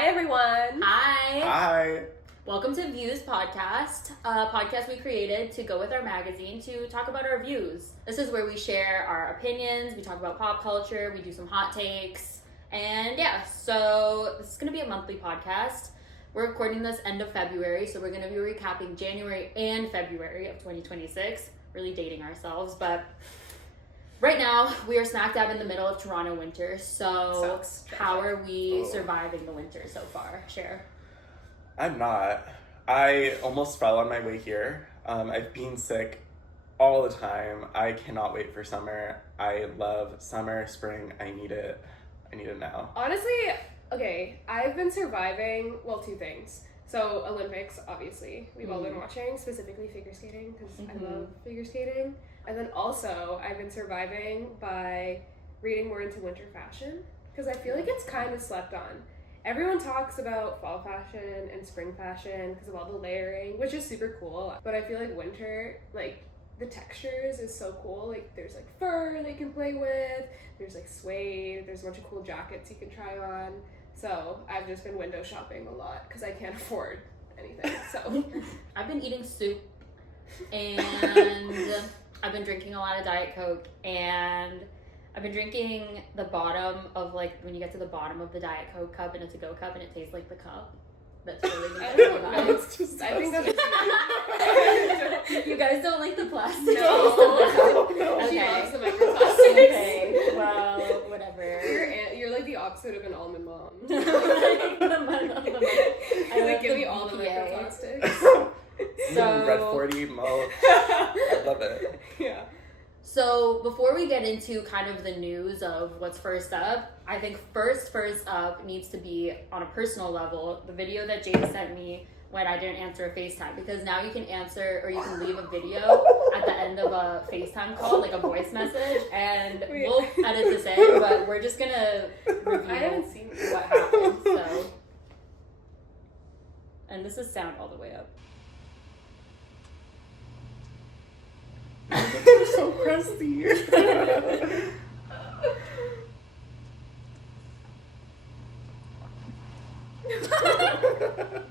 Hi, everyone. Hi. Hi. Welcome to Views Podcast, a podcast we created to go with our magazine to talk about our views. This is where we share our opinions, we talk about pop culture, we do some hot takes, and yeah, so this is going to be a monthly podcast. We're recording this end of February, so we're going to be recapping January and February of 2026. Really dating ourselves, but right now we are smack dab in the middle of Toronto winter, so how are we surviving the winter so far? Share. I'm not. I almost fell on my way here. I've been sick all the time. I cannot wait for summer. I love summer, spring. I need it. I need it now. Honestly, okay, I've been surviving, well, two things. So, Olympics, obviously, we've all been watching, specifically figure skating, because I love figure skating. And then also, I've been surviving by reading more into winter fashion, because I feel like it's kind of slept on. Everyone talks about fall fashion and spring fashion because of all the layering, which is super cool. But I feel like winter, like, the textures is so cool. Like, there's, like, fur they can play with. There's, like, suede. There's a bunch of cool jackets you can try on. So I've just been window shopping a lot because I can't afford anything. So I've been eating soup and I've been drinking a lot of Diet Coke, and I've been drinking the bottom of, like, when you get to the bottom of the Diet Coke cup and it's a go cup and it tastes like the cup. That's really good. I don't know. It's just, I think that's You guys don't like the plastic? No. She Okay. loves the microplastics. Okay, well, whatever. You're like the opposite of an almond mom. I Like, give me all the microplastics. So- Red 40 malt. I love it. Yeah. So before we get into kind of the news of what's first up, I think first up needs to be, on a personal level, the video that Jada sent me when I didn't answer a FaceTime, because now you can answer, or you can leave a video at the end of a FaceTime call, like a voice message, and we'll edit this in, but we're just gonna review I haven't seen what happened, so. And this is sound all the way up. So crusty.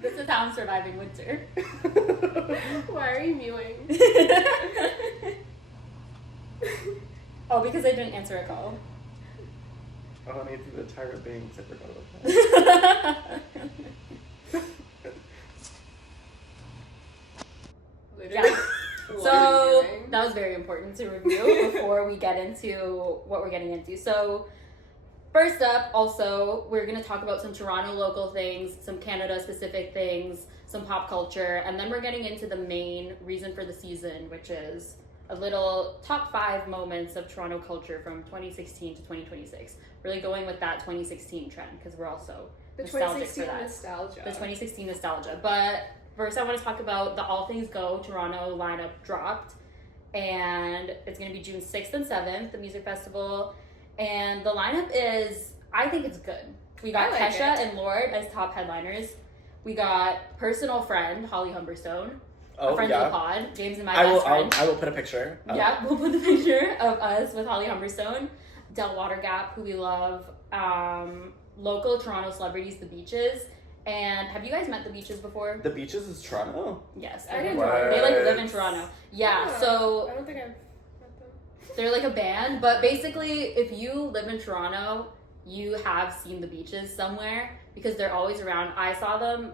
This is how I'm surviving winter. Why are you mewing? Oh, because I didn't answer a call. Oh, I need to do the Tyra Banks. I forgot about that. Yeah. What So are you doing? that was very important to review before we get into what we're getting into. So first up, also, we're going to talk about some Toronto local things, some Canada specific things, some pop culture, and then we're getting into the main reason for the season, which is a little top 5 moments of Toronto culture from 2016 to 2026. Really going with that 2016 trend, because we're also The nostalgic 2016 for that. nostalgia. The 2016 nostalgia. But first, I want to talk about the All Things Go Toronto lineup dropped, and it's going to be June 6th and 7th, the music festival, and the lineup is, I think it's good. We got I like Kesha it. and Lorde as top headliners. We got personal friend Holly Humberstone, a friend of the pod, James and my best friend. I will put a picture. Yeah, we'll put the picture of us with Holly Humberstone, Del Watergap, who we love, local Toronto celebrities, The Beaches. And have you guys met The Beaches before? The Beaches is Toronto? Yes, I didn't know that. They like live in Toronto. Yeah, I so don't think I've met them. they're like a band, but basically if you live in Toronto, you have seen The Beaches somewhere because they're always around. I saw them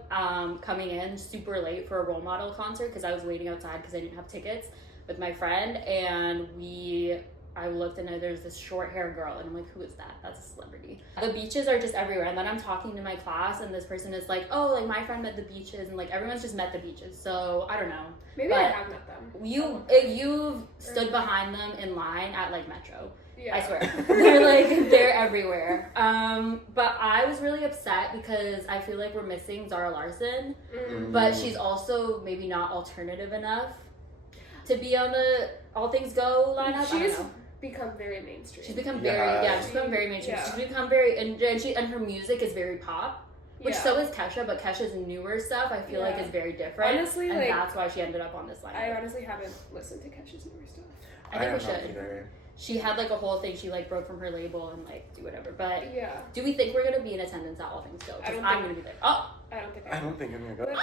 coming in super late for a Role Model concert because I was waiting outside because I didn't have tickets with my friend, and I looked and there's this short hair girl and I'm like, who is that? That's a celebrity. The Beaches are just everywhere, and then I'm talking to my class and this person is like, oh, like my friend met The Beaches, and like everyone's just met The Beaches, so I don't know. Maybe But I have met them. You've stood behind them in line at like Metro. Yeah. I swear. they're everywhere. But I was really upset because I feel like we're missing Zara Larson, but she's also maybe not alternative enough to be on the All Things Go lineup. She's become very mainstream. She's become Yeah. she's become very mainstream. Yeah. She's become very, and her music is very pop, which so is Kesha, but Kesha's newer stuff I feel like is very different. Honestly, and like, that's why she ended up on this lineup. I honestly haven't listened to Kesha's newer stuff. I think we have not should. either. she had like a whole thing. She like broke from her label and like do whatever. But Yeah. do we think we're gonna be in attendance at All Things Go? Because I'm gonna be there. Oh, I don't think I don't think I'm gonna go.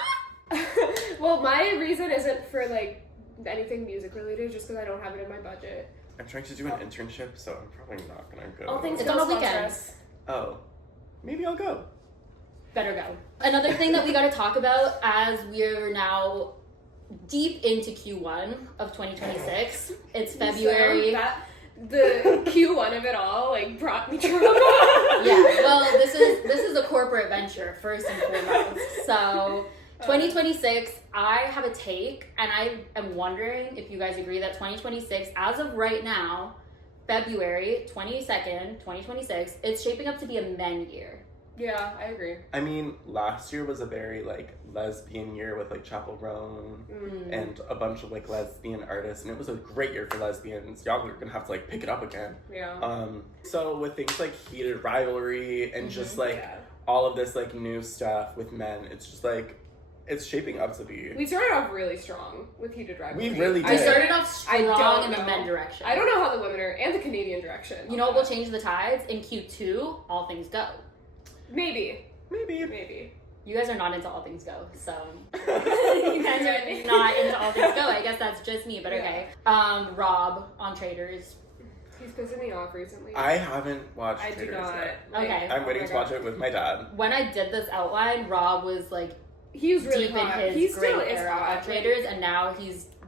Well, my reason isn't for like anything music related, just because I don't have it in my budget. I'm trying to do an internship, so I'm probably not gonna go. All Things It's Go on the sponsor weekends. us. Oh, maybe I'll go. better go. Another thing that we got to talk about as we're now deep into Q1 of 2026. It's February. So the Q1 of it all like brought me trouble. Yeah, well, this is a corporate venture first and foremost. So 2026, I have a take, and I am wondering if you guys agree that 2026, as of right now, February 22nd, 2026, it's shaping up to be a men year. Yeah, I agree. I mean, last year was a very like lesbian year with like Chapel Roan and a bunch of like lesbian artists, and it was a great year for lesbians. Y'all are gonna have to like pick it up again. Yeah. So with things like Heated Rivalry and just like all of this like new stuff with men, it's just like it's shaping up to be. We started off really strong with Heated Rivalry. We really We did. started off strong in the know. men direction. I don't know how the women are, and the Canadian direction. You know what will change the tides? In Q2, All Things Go. Maybe. Maybe. You guys are not into All Things Go, so you guys are not into All Things Go. I guess that's just me, but okay. Rob on Traitors. He's pissing me off recently. I haven't watched I do Traitors not. yet. Okay. I'm waiting to watch it with my dad. When I did this outline, Rob was like He was really deep hot. in his He great still is era hot. of Traitors, and now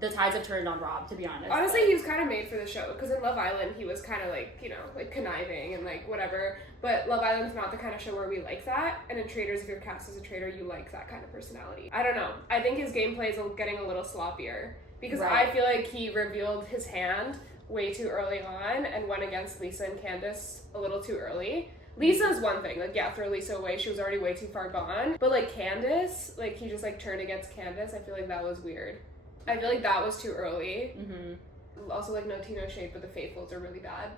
the tides have turned on Rob, to be honest. Honestly, he was kind of made for the show, because in Love Island, he was kind of like, you know, like conniving and like whatever. But Love Island's not the kind of show where we like that. And in Traitors, if you're cast as a traitor, you like that kind of personality. I don't know. I think his gameplay is getting a little sloppier, because Right. I feel like he revealed his hand way too early on and went against Lisa and Candace a little too early. Lisa's one thing, like, yeah, throw Lisa away, she was already way too far gone. But like Candace, like, he just like turned against Candace. I feel like that was weird. I feel like that was too early. Also, like, no tea, no shade, but the Faithfuls are really bad.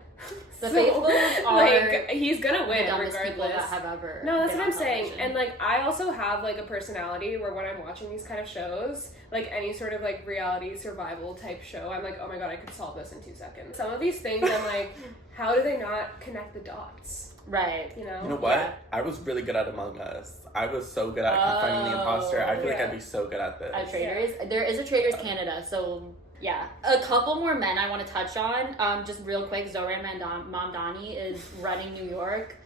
The Faithfuls are like, he's gonna the win dumbest regardless. people that have ever No, that's been what I'm on saying. television. And like, I also have like a personality where when I'm watching these kind of shows, like any sort of like reality survival type show, I'm like, oh my god, I could solve this in 2 seconds. Some of these things, I'm like, how do they not connect the dots? Right. You know? You know what? Yeah. I was really good at Among Us. I was so good at finding the imposter. I feel like yeah. I'd be so good at this. At Traitors. There is a Traitors Canada, so yeah. A couple more men I want to touch on. Just real quick, Zoran Mamdani is running New York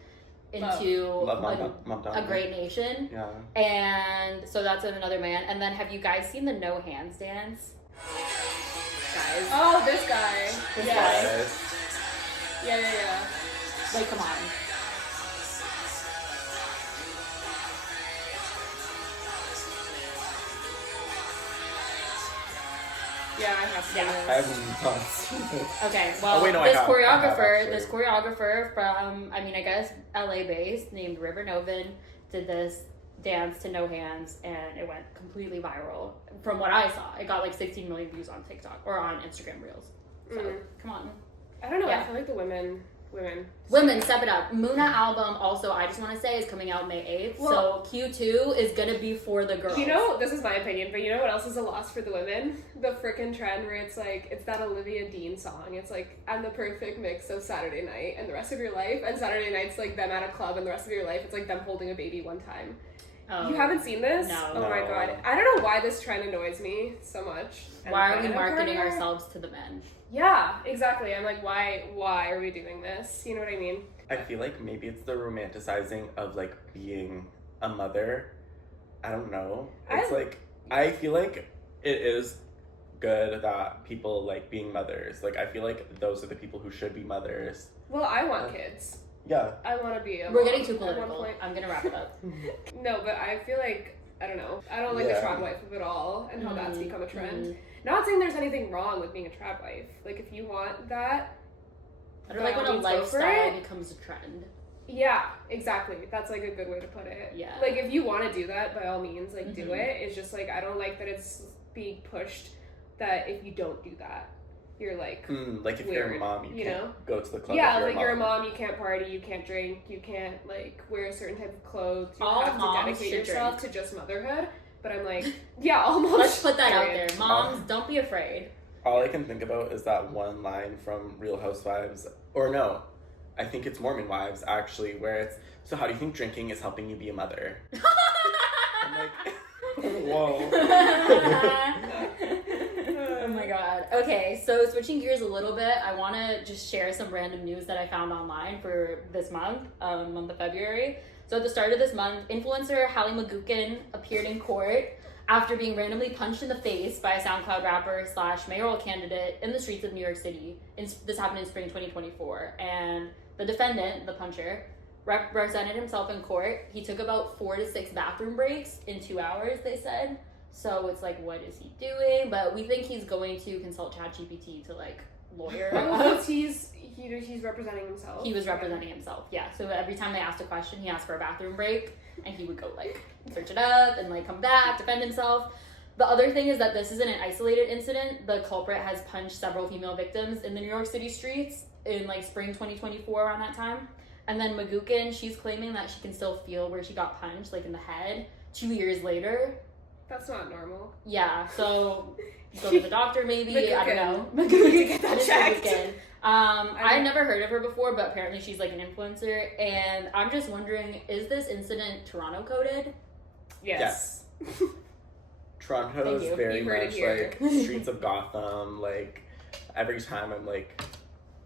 into Love Mom a great nation. Yeah. And so that's another man. And then have you guys seen the no hands dance? Guys. Oh, this guy. This Yes. Yeah. Like, come on. Yeah, I have seen Yeah. this. I haven't not seen it. Okay, well, Oh, wait, no, I this have, choreographer, actually. this choreographer from, I guess, LA based, named River Novin, did this dance to No Hands, and it went completely viral. From what I saw, it got like 16 million views on TikTok or on Instagram Reels. So, come on. I don't know, Yeah. I feel like the women. Women, step it up. Muna album also, I just want to say, is coming out May 8th. Well, so Q2 is going to be for the girls. You know, this is my opinion, but you know what else is a loss for the women? The frickin' trend where it's like, it's that Olivia Dean song. It's like, I'm the perfect mix of Saturday night and the rest of your life. And Saturday night's like them at a club, and the rest of your life, it's like them holding a baby one time. Oh. You haven't seen this? No. Oh my No. god. I don't know why this trend annoys me so much. And Why are we Brandon marketing Carter- ourselves to the men? Yeah, exactly. I'm like, why are we doing this? You know what I mean? I feel like maybe it's the romanticizing of like being a mother. I don't know. It's like I feel like it is good that people like being mothers. Like I feel like those are the people who should be mothers. Well, I want kids. Yeah. I want to be a We're mom getting too at one political. point. I'm going to wrap it up. No, but I feel like, I don't know. I don't like the Yeah. trad wife of it all and how that's become a trend. Mhm. Not saying there's anything wrong with being a trad wife. Like, if you want that, I don't like when a go for lifestyle it. becomes a trend. Yeah, exactly. That's like a good way to put it. Yeah. Like, if you want to do that, by all means, like, do Mhm. it. It's just like, I don't like that it's being pushed that if you don't do that, you're like, Like if you're a weird, mom, you you can't know? go to the club. yeah, if like, you're a mom, you can't party, you can't drink, you can't, like, wear a certain type of clothes. You All have to moms dedicate should yourself drink. to just motherhood. But I'm like, yeah, all moms Let's should put that out drink. there. Moms, don't be afraid. all I can think about is that one line from Real Housewives, or no, I think it's Mormon Wives, actually, where it's, so how do you think drinking is helping you be a mother? I'm like, whoa. Oh my god. Okay, so switching gears a little bit, I want to just share some random news that I found online for this month of February. So at the start of this month, influencer Hallie McGuckin appeared in court after being randomly punched in the face by a SoundCloud rapper / mayoral candidate in the streets of New York City. This happened in spring 2024. And the defendant, the puncher, represented himself in court. He took about 4 to 6 bathroom breaks in 2 hours, they said. So it's like, what is he doing? But we think he's going to consult ChatGPT to like lawyer. Because he's representing himself. He was representing himself, yeah. So every time they asked a question, he asked for a bathroom break, and he would go like search it up and like come back, defend himself. The other thing is that this isn't an isolated incident. The culprit has punched several female victims in the New York City streets in like spring 2024 around that time. And then McGuckin, she's claiming that she can still feel where she got punched, like in the head, 2 years later. That's not normal. Yeah, so go to the doctor maybe. McGuckin. I don't know. McGuckin, get that checked. I had never heard of her before, but apparently she's like an influencer. And I'm just wondering, is this incident Toronto coded? Yes. Toronto Thank is you. very You heard it much here. like streets of Gotham. Like every time I'm like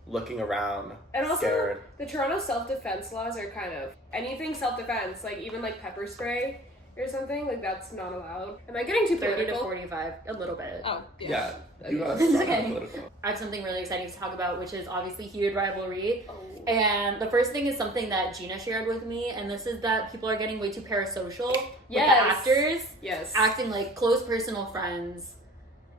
looking around, And also, scared. the Toronto self-defense laws are kind of anything self-defense, like even like pepper spray or something, like that's not allowed. Am I getting too 30 to political? 45, a little bit. Oh, Yeah, Okay. you got Okay. political. I have something really exciting to talk about, which is obviously Heated Rivalry. Oh. And the first thing is something that Gina shared with me, and this is that people are getting way too parasocial with Yes. the actors. Yes. Acting like close personal friends.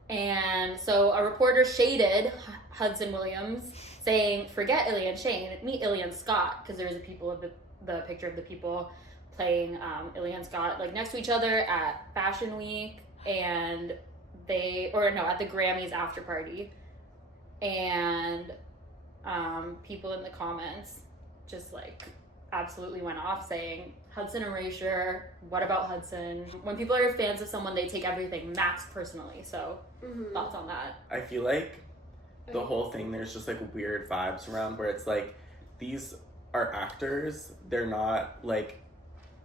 And so a reporter shaded Hudson Williams, saying, forget Ilya and Shane, meet Ilya and Scott, because there's a picture of the people playing Ilya and Scott like next to each other at Fashion Week, and at the Grammys after party. And people in the comments just like absolutely went off saying, Hudson erasure, what about Hudson? When people are fans of someone, they take everything max personally. So thoughts on that? I feel like the whole thing, there's just like weird vibes around where it's like, these are actors, they're not like,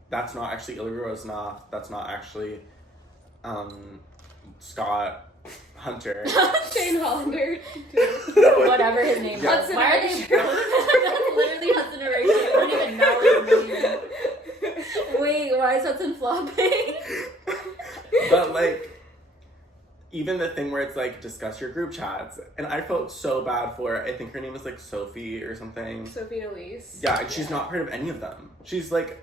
that's not actually Ilya Rosnoff, that's not actually Scott Hunter. Shane Hollander. Whatever his name Yeah. was. Why are they That's literally Hudson erasure. I don't even know his name. Wait, why is Hudson flopping? But like, even the thing where it's like, discuss your group chats, and I felt so bad for her. I think her name is like Sophie or something. Sophie and Elise. Yeah, and she's not part of any of them. She's like,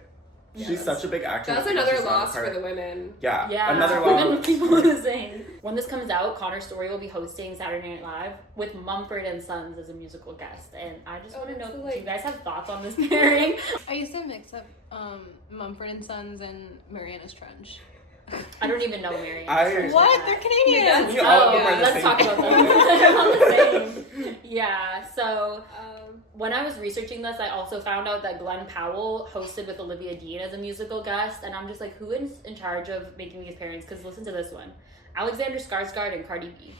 she's such a big actor. That's but another she's not loss part- for the women. Yeah, another women loss. people are saying. When this comes out, Connor Story will be hosting Saturday Night Live with Mumford and Sons as a musical guest, and I just want to know, like- do you guys have thoughts on this pairing? I used to mix up Mumford and Sons and Mariana's Trench. I don't even know Marianne. What? They're Canadians. You all of them are the let's same talk about people. them. They're all the same. Yeah, so when I was researching this, I also found out that Glenn Powell hosted with Olivia Dean as a musical guest, and I'm just like, who is in charge of making these pairings? Because listen to this one. Alexander Skarsgård and Cardi B.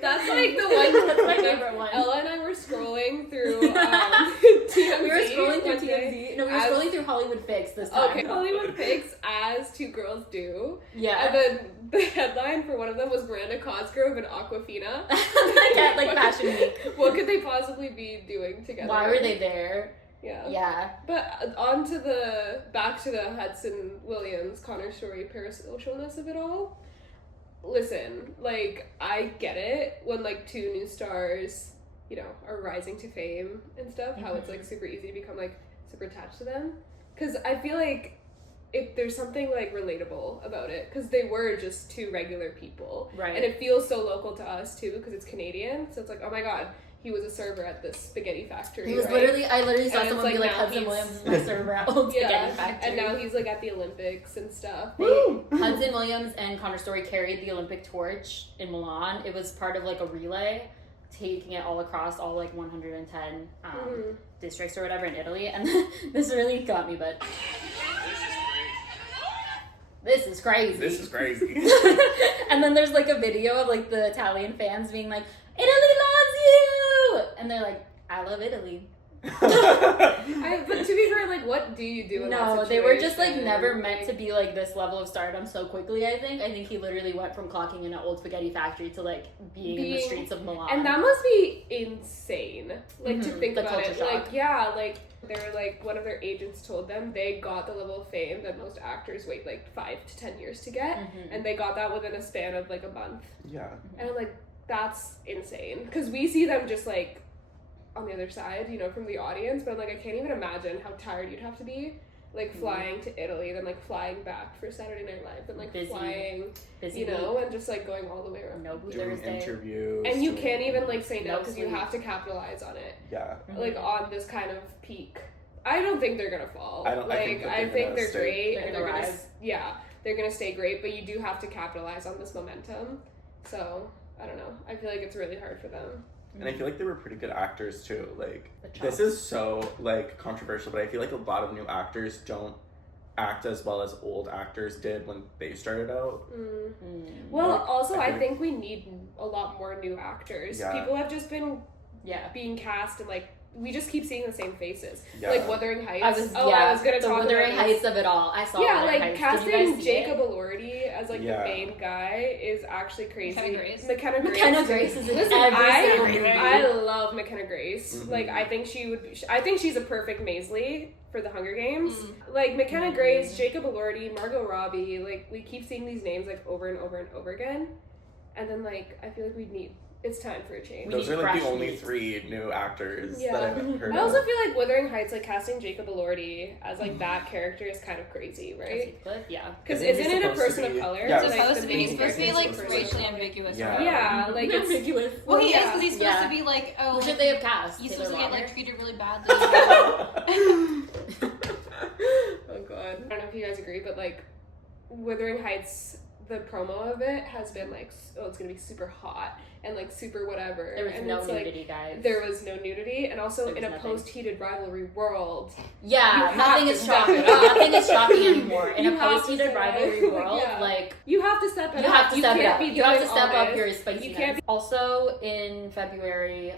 That's like the one. That's my favorite one. Ella and I were scrolling through TMZ. We were scrolling through one day. TMZ. No, we were As- scrolling through Hollywood Fix this time. Okay, Hollywood Pics as two girls do. Yeah. And then the headline for one of them was Miranda Cosgrove and Aquafina. like Fashion Week. What could they possibly be doing together? Why were they there? Yeah. Yeah. But back to the Hudson Williams Connor Story parasocialness of it all. Listen, like, I get it when like two new stars, you know, are rising to fame and stuff, how it's like super easy to become like super attached to them. Because I feel like if there's something like relatable about it, because they were just two regular people. Right. And it feels so local to us too, because it's Canadian. So it's like, oh my god, he was a server at this spaghetti factory. He was right? I literally saw And it's someone like be like, now Hudson he's- Williams is my server at Old Spaghetti Yeah, Factory. and now he's like at the Olympics and stuff. Hudson Williams and Connor Story carried the Olympic torch in Milan. It was part of like a relay, taking it all across all like 110 districts or whatever in Italy. And this really got me, but this is crazy. This is crazy. And then there's like a video of like the Italian fans being like, Italy loves you! And they're like, I love Italy. But to be fair, like, what do you do in that No, situation? they were just like never meant to be like this level of stardom so quickly. I think he literally went from clocking in an old spaghetti factory to like being in the streets of Milan. And that must be insane, like, to think The about culture it. shock. Like, yeah, like, they were like, one of their agents told them they got the level of fame that most actors wait like 5 to 10 years to get, and they got that within a span of like a month. Yeah. And I'm like, that's insane, because we see them just like on the other side, you know, from the audience, but like, I can't even imagine how tired you'd have to be, like, flying to Italy, then like flying back for Saturday Night Live, then like flying, you know, and just like going all the way around. No Doing Thursday. interviews. And you can't even like say no No because you sleep. have to capitalize on it, Yeah. like on this kind of peak. I don't think they're gonna fall. I don't- I think like, that I they're think gonna they're stay- great, they're and gonna they're gonna rise. they're gonna stay great, but you do have to capitalize on this momentum. So I don't know. I feel like it's really hard for them. And I feel like they were pretty good actors too. Like, The chops. this is so like controversial, but I feel like a lot of new actors don't act as well as old actors did when they started out. Well, Like, also, I I feel think we need a lot more new actors. Yeah. People have just been Yeah. being cast, and like, we just keep seeing the same faces. Yeah. Like Wuthering Heights. I was I was gonna the talk Wuthering about Heights this. of it all. I saw Yeah, Wuthering like, Heights. Did you casting guys see it? Jacob Elordi as like Yeah. the main guy is actually crazy. McKenna Grace. McKenna Grace. McKenna Grace is in Listen, every single movie. I love McKenna Grace. Mhm. Like, I think she would. I think she's a perfect Maisley for the Hunger Games. Like, McKenna Grace, Jacob Elordi, Margot Robbie. Like, we keep seeing these names like over and over and over again, and then like, I feel like it's time for a change. Those need are like the fresh only meat. 3 new actors Yeah. that I've heard I also of. feel like Wuthering Heights, like, casting Jacob Elordi as like that character is kind of crazy, right? Heathcliff, yeah. Because Isn't he isn't it a supposed to person of be- color? Yeah. He's Like, supposed the to be. main He's supposed to be character like is a person of racially color. ambiguous. Yeah. Right? Yeah, like it's ambiguous. Well, he is yeah. because he's supposed Yeah. to be like, oh, Who should they have cast? he's Taylor supposed to get Lautner? like treated really badly. Oh god. I don't know if you guys agree, but like Wuthering Heights, the promo of it has been like, oh, it's gonna be super hot and like super whatever. There was and no it's nudity, like, guys. there was no nudity, and also There in was a nothing. post-heated rivalry world, Yeah, You have nothing to is step shocking. it up. Nothing is shocking anymore. In You a have to post-heated step rivalry it up. world, Yeah. like, you have to step it you up. have to step it can't up. be You have to doing step all up this. your spiciness. can't be- Also, in February,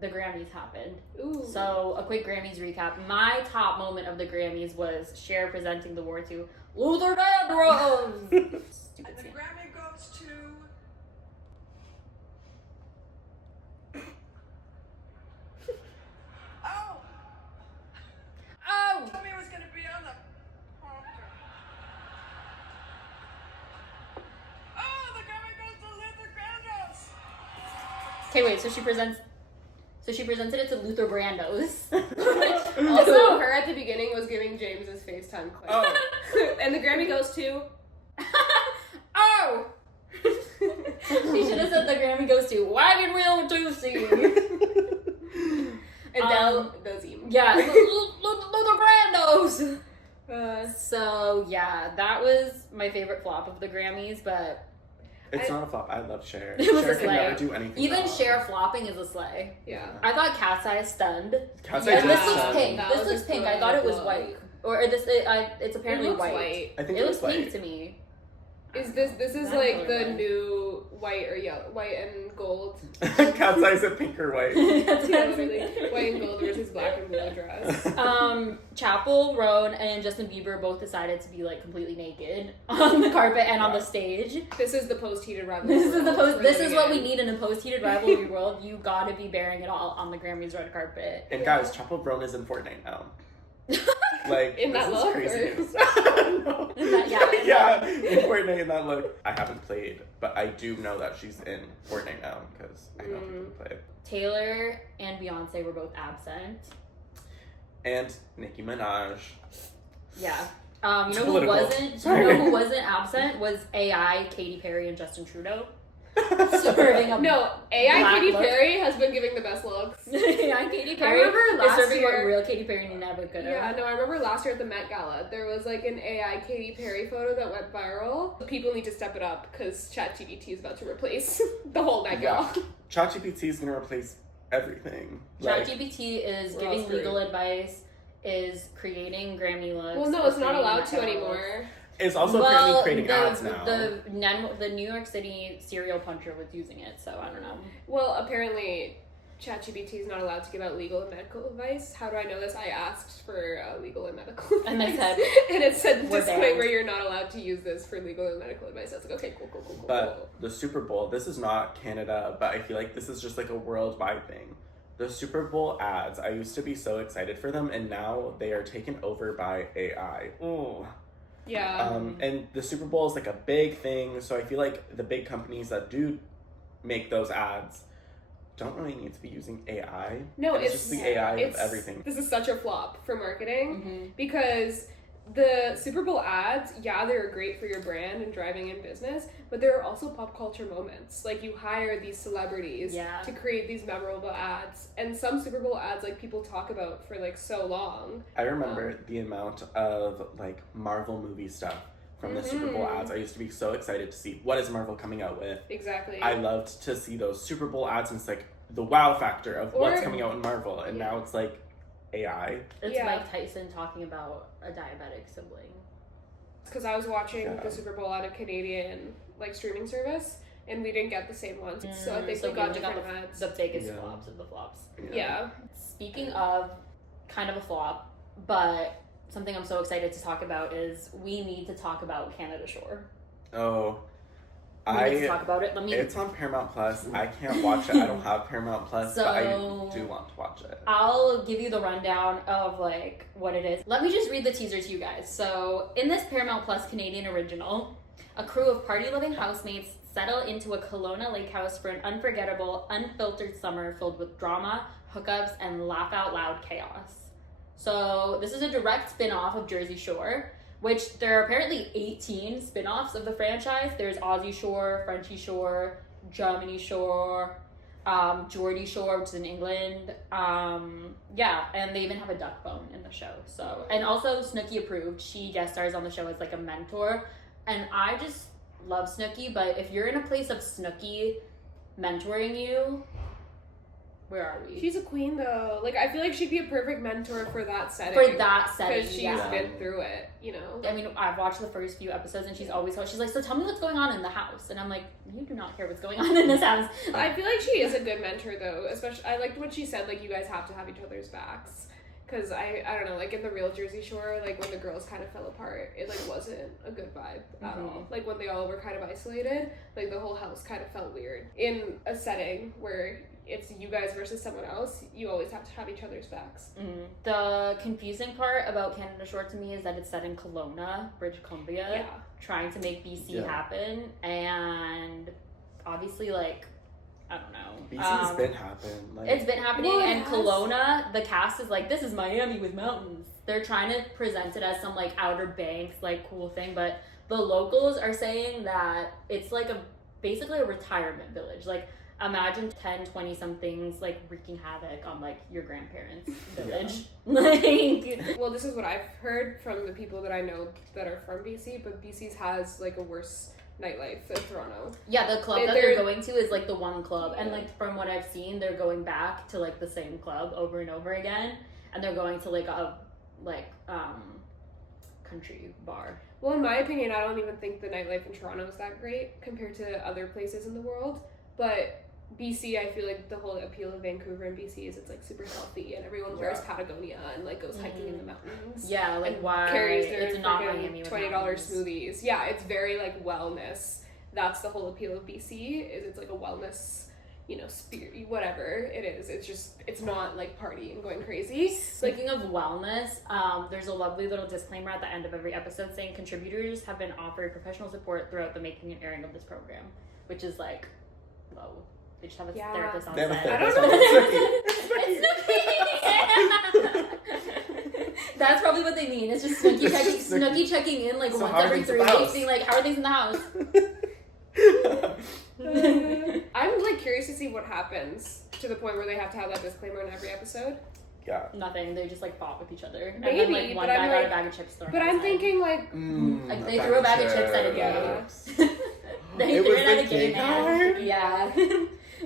the Grammys happened. Ooh. So, a quick Grammys recap. My top moment of the Grammys was Cher presenting the award to Luther Vandross. Stupid And the scene. Grammy goes to. Oh! Oh! Told me it was gonna be on the prompter. Oh, the Grammy goes to Luther Grandose! Okay, wait. So she presented it to Luther Grandose. Also, her at the beginning was giving James's FaceTime clip. Oh. And the Grammy goes to Oh! She should have said the Grammy goes to Wagon Wheel Juicy. Adele Dazeem. Yeah, Luther Grandose. Uh, So yeah, that was my favorite flop of the Grammys, but It's not a flop. I love Cher. It was Cher a can slay. never do anything even wrong. Cher flopping is a slay. yeah. I thought Cat's Eye stunned. Cat's Yeah, Eye and this did looks some- pink. That This was looks a pink. I good thought it was look. white, or it's apparently It looks white. white. I think It it looks was pink white. to me. Is this is Not like really the white. new white or yellow, white and gold? Cat's Eye's a pink or white. That's Yeah, what I'm literally. saying. White and gold versus black and blue dress. Chapel Roan and Justin Bieber both decided to be like completely naked on the carpet and on the stage. This is the post-heated rivalry. This is the world post. we're This is living what we in. need in a post-heated rivalry world. You gotta be bearing it all on the Grammys red carpet. And guys, Chapel Brown is in Fortnite now. Like, In that this is look, crazy or- news. No. In that- yeah, in yeah, in Fortnite in that look. I haven't played, but I do know that she's in Fortnite now because I know people who play. Taylor and Beyonce were both absent. And Nicki Minaj. Yeah. You know who Political. wasn't? Sorry. You know who wasn't absent was AI, Katy Perry, and Justin Trudeau. Serving up. No, AI Black Katy look. Perry has been giving the best looks. AI, Katy I Perry remember is last serving year- what real Katy Perry never could have. Yeah, no, I remember last year at the Met Gala, there was like an AI Katy Perry photo that went viral. People need to step it up because ChatGPT is about to replace the whole Met Gala. ChatGPT is gonna replace everything. Like, ChatGPT is We're all giving legal screwed. advice, is creating Grammy looks. Well, no, it's not creating allowed Met to Gala anymore. is also apparently creating ads now. The New York City serial puncher was using it, so I don't know. Well, apparently ChatGPT is not allowed to give out legal and medical advice. How do I know this? I asked for legal and medical advice. And they said, and it said, "We're disclaimer, banned." you're not allowed to use this for legal and medical advice. I was like, okay, cool. But the Super Bowl, this is not Canada, but I feel like this is just like a worldwide thing. The Super Bowl ads, I used to be so excited for them, and now they are taken over by AI. Ooh. Yeah. And the Super Bowl is like a big thing, so I feel like the big companies that do make those ads don't really need to be using AI. No, it's just the AI of it's- everything. This is such a flop for marketing Mm-hmm. because the Super Bowl ads, yeah, they're great for your brand and driving in business, but there are also pop culture moments. Like, you hire these celebrities to create these memorable ads, and some Super Bowl ads, like, people talk about for like so long. I remember the amount of like Marvel movie stuff from the Super Bowl ads. I used to be so excited to see what is Marvel coming out with. Exactly. I loved to see those Super Bowl ads, and it's like the wow factor of what's coming out in Marvel, and now it's like AI. It's Mike Tyson talking about a diabetic sibling. Because I was watching the Super Bowl on a Canadian like streaming service, and we didn't get the same ones. So I think we got different ads. The biggest flops of the flops. Yeah. Speaking of kind of a flop, but something I'm so excited to talk about is we need to talk about Canada Shore. Oh. We need to talk about it. It's on Paramount Plus. I can't watch it. I don't have Paramount Plus, but I do want to watch it. I'll give you the rundown of like what it is. Let me just read the teaser to you guys. So, in this Paramount Plus Canadian original, a crew of party-loving housemates settle into a Kelowna lake house for an unforgettable, unfiltered summer filled with drama, hookups, and laugh-out-loud chaos. So, this is a direct spin-off of Jersey Shore, which there are apparently 18 spin-offs of the franchise. There's Aussie Shore, Frenchy Shore, Germany Shore, Geordie Shore, which is in England. And they even have a duck bone in the show. So, and also Snooki approved. She guest stars on the show as like a mentor. And I just love Snooki, but if you're in a place of Snooki mentoring you, where are we? She's a queen though. Like, I feel like she'd be a perfect mentor for that setting. For that setting, because she's been through it, you know. I mean, I've watched the first few episodes, and she's like, so tell me what's going on in the house. And I'm like, you do not care what's going on in this house. I feel like she is a good mentor though. Especially, I liked what she said. Like, you guys have to have each other's backs. Because I don't know, like in the real Jersey Shore, like when the girls kind of fell apart, it like wasn't a good vibe at all. Like when they all were kind of isolated, like the whole house kind of felt weird. In a setting where it's you guys versus someone else, you always have to have each other's backs. The confusing part about Canada Shore to me is that it's set in Kelowna, British Columbia, trying to make BC happen, and obviously, like, I don't know. BC's been happening. Like, it's been happening, and Kelowna, the cast is like, this is Miami with mountains. They're trying to present it as some like Outer Banks like cool thing, but the locals are saying that it's like basically a retirement village. Like, imagine 10, 20 somethings like wreaking havoc on like your grandparents' village. Like, well, this is what I've heard from the people that I know that are from BC, but BC's has like a worse nightlife than Toronto. Yeah, the club that they're going to is like the one club, and like from what I've seen, they're going back to like the same club over and over again, and they're going to like a country bar. Well, in my opinion, I don't even think the nightlife in Toronto is that great compared to other places in the world, but BC, I feel like the whole appeal of Vancouver and BC is it's like super healthy and everyone wears Patagonia and like goes hiking in the mountains. Yeah, like why carries their it's not Miami with $20 smoothies. Yeah, it's very like wellness. That's the whole appeal of BC is it's like a wellness, you know, spirit, whatever it is. It's just it's not like partying going crazy. Speaking of wellness, there's a lovely little disclaimer at the end of every episode saying contributors have been offered professional support throughout the making and airing of this program, which is like, whoa. They just have a therapist on set. I don't know. It's Snooki. That's probably what they mean. It's just Snooki checking in like once every 3 weeks, being like, "How are things in the house?" I'm like curious to see what happens to the point where they have to have that disclaimer in every episode. Yeah. Nothing. They just like fought with each other. Maybe, and then, like, one guy got a bag of chips thrown. But I'm thinking like they threw a bag of chips at a gay. They threw it at a gay man. Yeah.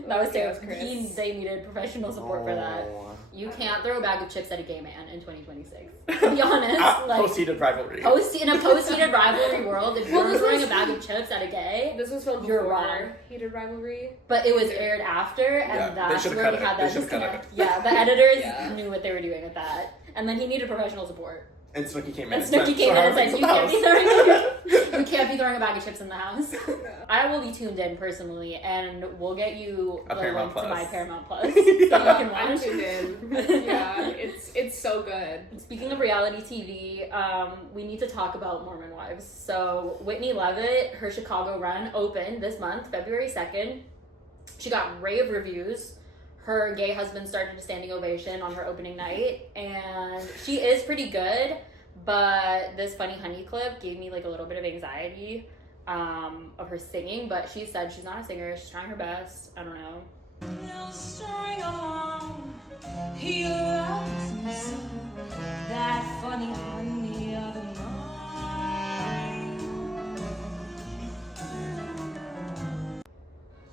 That was Chaos terrible. Chris. They needed professional support for that. Oh. You can't throw a bag of chips at a gay man in 2026. To be honest, like Post-heated rivalry. in a post-heated rivalry world, if Well, you're this throwing was- a bag of chips at a gay, This was filmed You're before wrong. Heated Rivalry. but it was aired after, and Yeah, they that's should've where cut we it. had They that should've cut disconnect. Yeah, the editors knew what they were doing with that, and then he needed professional support. And Snooki came in. And and said, Snooki came in "So and how said, are "You can't be things throwing you can't be throwing a bag of chips in the house." Yeah. I will be tuned in personally, and we'll get you A the Paramount link to Plus. my Paramount Plus so you can I'm watch. tuned in. Yeah, it's so good. Speaking of reality TV, we need to talk about Mormon Wives. So Whitney Levitt, her Chicago run opened this month, February 2nd. She got rave reviews. Her gay husband started a standing ovation on her opening night, and she is pretty good, but this Funny Honey clip gave me like a little bit of anxiety of her singing, but she said she's not a singer, she's trying her best. I don't know. Now string along, he loves me so. That funny honey of mine.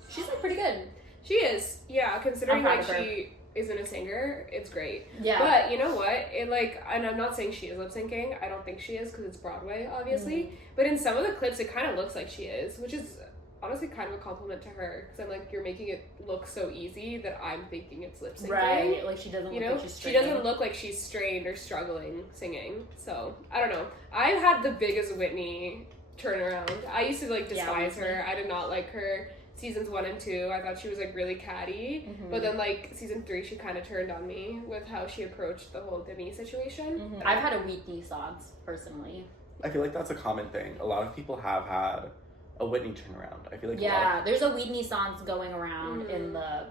She's like pretty good. She is. Yeah, considering I'm proud like of her. she isn't a singer, it's great. Yeah. But you know what? It like, and I'm not saying she is lip syncing. I don't think she is because it's Broadway, obviously. But in some of the clips, it kind of looks like she is, which is honestly kind of a compliment to her because I'm like, you're making it look so easy that I'm thinking it's lip syncing. Right, like she doesn't You look know, like she's she straining. doesn't look like she's strained or struggling singing. So I don't know. I've had the biggest Whitney turnaround. I used to like despise her. I did not like her. Seasons 1 and 2, I thought she was like really catty, but then like season 3, she kind of turned on me with how she approached the whole Demi situation. I've had a Whitney sauce personally. I feel like that's a common thing. A lot of people have had a Whitney turnaround. I feel like a lot Yeah, there's a Whitney songs going around in the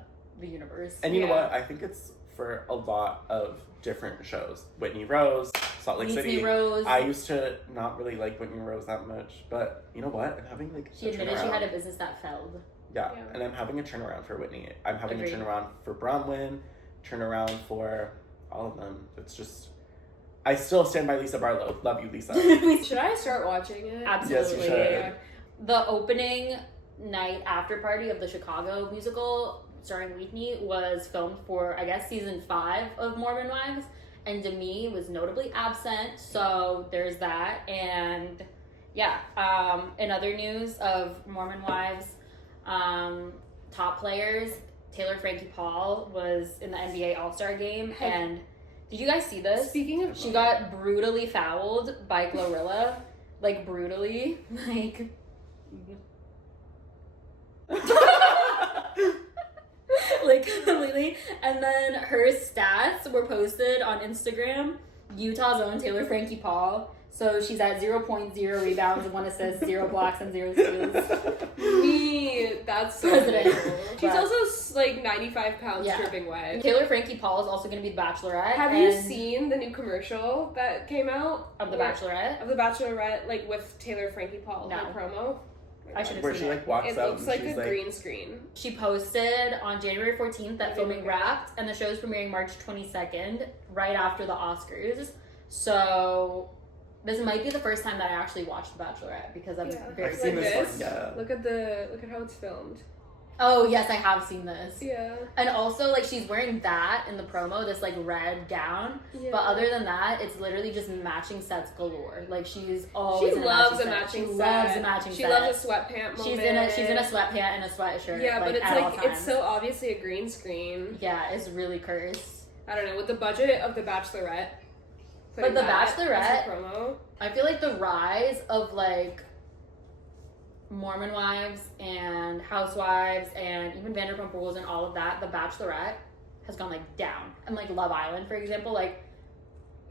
universe. And you know Yeah. what? I think it's for a lot of different shows. Whitney Rose, Salt Lake Whitney City. Rose. I used to not really like Whitney Rose that much, but you know what? I'm having like She a admitted she turnaround. had a business that failed. Yeah, Yeah. and I'm having a turnaround for Whitney. I'm having Agreed. a turnaround for Bronwyn, turnaround for all of them. It's just, I still stand by Lisa Barlow. Love you, Lisa. Should I start watching it? Absolutely. Yes, you should. The opening night after party of the Chicago musical starring Whitney was filmed for, I guess, season 5 of Mormon Wives, and Demi was notably absent, so there's that. And yeah, in other news of Mormon Wives, top players, Taylor Frankie Paul was in the NBA All-Star game, and did you guys see this? Speaking of, She got brutally fouled by Glorilla. Like, brutally. Like... like, completely. And then her stats were posted on Instagram. Utah's own Taylor Frankie Paul. So she's at 0.0 rebounds, 1 assist, 0 blocks, and 0 steals. me, that's so President. cool. She's But- also like 95 pounds Yeah. dripping wet. Taylor Frankie Paul is also going to be the Bachelorette. Have you and- seen the new commercial that came out Of the where- Bachelorette? Of the Bachelorette, like with Taylor Frankie Paul, No. her promo. I should have Where seen she it. like walks It out looks and like she's a like, green screen. She posted on January 14th that Oh filming my God. wrapped, and the show's premiering March 22nd, right after the Oscars. So this might be the first time that I actually watched The Bachelorette because I'm Yeah. very I've seen this one, this. yeah. Look at how it's filmed. Oh yes, I have seen this. Yeah. And also, like, she's wearing that in the promo, this like red gown. Yeah. But other than that, it's literally just matching sets galore. Like, she's always She in loves a set. matching She set. loves a matching She set. loves a sweatpant moment. She's in a sweatpant and a sweatshirt. Yeah, but it's at all like it's times. so obviously a green screen. Yeah, it's really cursed. I don't know, with the budget of The Bachelorette. But The putting that Bachelorette- as a promo. I feel like the rise of like Mormon Wives and Housewives and even Vanderpump Rules and all of that, The Bachelorette has gone like down. And like Love Island, for example, like